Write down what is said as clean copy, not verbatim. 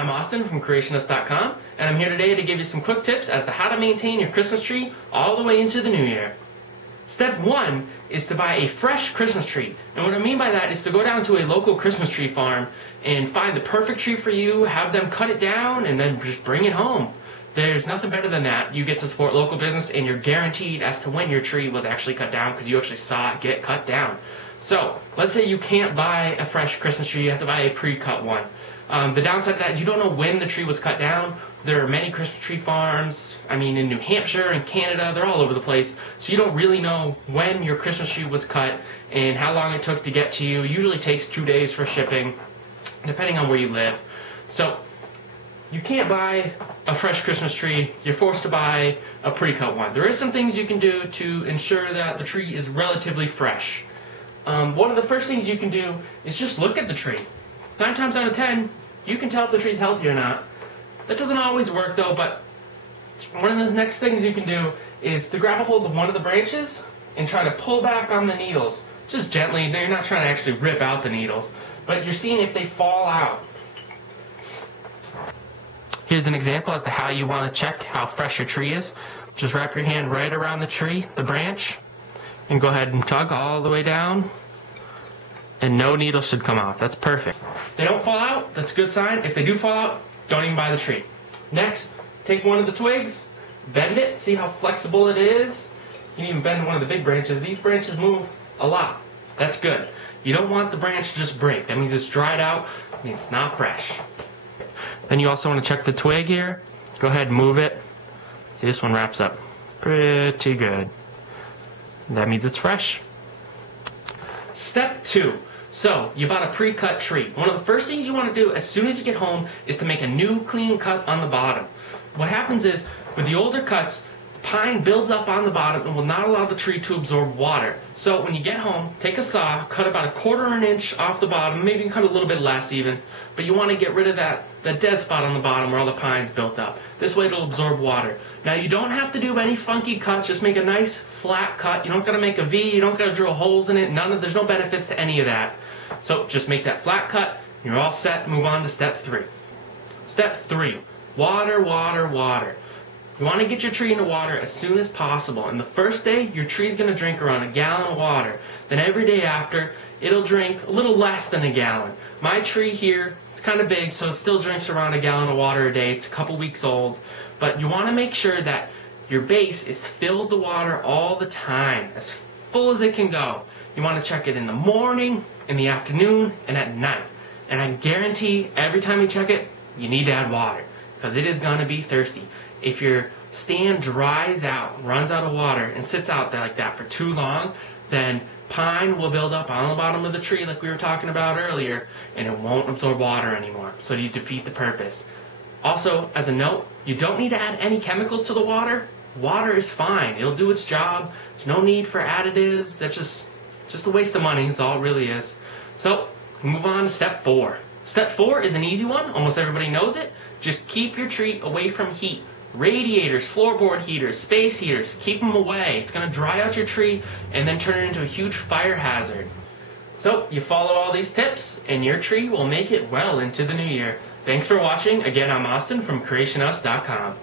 I'm Austin from freshness.com, and I'm here today to give you some quick tips as to how to maintain your Christmas tree all the way into the new year. Step 1 is to buy a fresh Christmas tree. And what I mean by that is to go down to a local Christmas tree farm and find the perfect tree for you, have them cut it down, and then just bring it home. There's nothing better than that. You get to support local business, and you're guaranteed as to when your tree was actually cut down because you actually saw it get cut down. So, let's say you can't buy a fresh Christmas tree, you have to buy a pre-cut one. The downside of that is you don't know when the tree was cut down. There are many Christmas tree farms, in New Hampshire and Canada, they're all over the place. So you don't really know when your Christmas tree was cut and how long it took to get to you. It usually takes 2 days for shipping, depending on where you live. So you can't buy a fresh Christmas tree, you're forced to buy a pre-cut one. There is some things you can do to ensure that the tree is relatively fresh. One of the first things you can do is just look at the tree. 9 times out of 10, you can tell if the tree's healthy or not. That doesn't always work though, but one of the next things you can do is to grab a hold of one of the branches and try to pull back on the needles. Just gently, you're not trying to actually rip out the needles, but you're seeing if they fall out. Here's an example as to how you want to check how fresh your tree is. Just wrap your hand right around the tree, the branch, and go ahead and tug all the way down. And no needles should come off. That's perfect. If they don't fall out, that's a good sign. If they do fall out, don't even buy the tree. Next, take one of the twigs, bend it, see how flexible it is. You can even bend one of the big branches. These branches move a lot. That's good. You don't want the branch to just break. That means it's dried out. That means it's not fresh. Then you also want to check the twig here. Go ahead and move it. See, this one wraps up pretty good. That means it's fresh. Step 2. So, you bought a pre-cut tree. One of the first things you want to do as soon as you get home is to make a new clean cut on the bottom. What happens is, with the older cuts, pine builds up on the bottom and will not allow the tree to absorb water. So when you get home, take a saw, cut about 1/4 inch off the bottom, maybe you can cut a little bit less even, but you want to get rid of that dead spot on the bottom where all the pine's built up. This way it'll absorb water. Now you don't have to do any funky cuts, just make a nice flat cut. You don't got to make a V, you don't got to drill holes in it, there's no benefits to any of that. So just make that flat cut, you're all set, move on to step 3. Step 3, water, water, water. You want to get your tree into water as soon as possible. And the first day, your tree's going to drink around 1 gallon of water. Then every day after, it'll drink a little less than 1 gallon. My tree here, it's kind of big, so it still drinks around 1 gallon of water a day. It's a couple weeks old. But you want to make sure that your base is filled with water all the time, as full as it can go. You want to check it in the morning, in the afternoon, and at night. And I guarantee every time you check it, you need to add water, because it is going to be thirsty. If your stand dries out, runs out of water, and sits out there like that for too long, then pine will build up on the bottom of the tree like we were talking about earlier, and it won't absorb water anymore, so you defeat the purpose. Also, as a note, you don't need to add any chemicals to the water. Water is fine. It'll do its job. There's no need for additives. That's just a waste of money. That's all it really is. So, we move on to step 4. Step 4 is an easy one. Almost everybody knows it. Just keep your tree away from heat. Radiators, floorboard heaters, space heaters, keep them away. It's going to dry out your tree and then turn it into a huge fire hazard. So, you follow all these tips and your tree will make it well into the new year. Thanks for watching. Again, I'm Austin from creationhouse.com.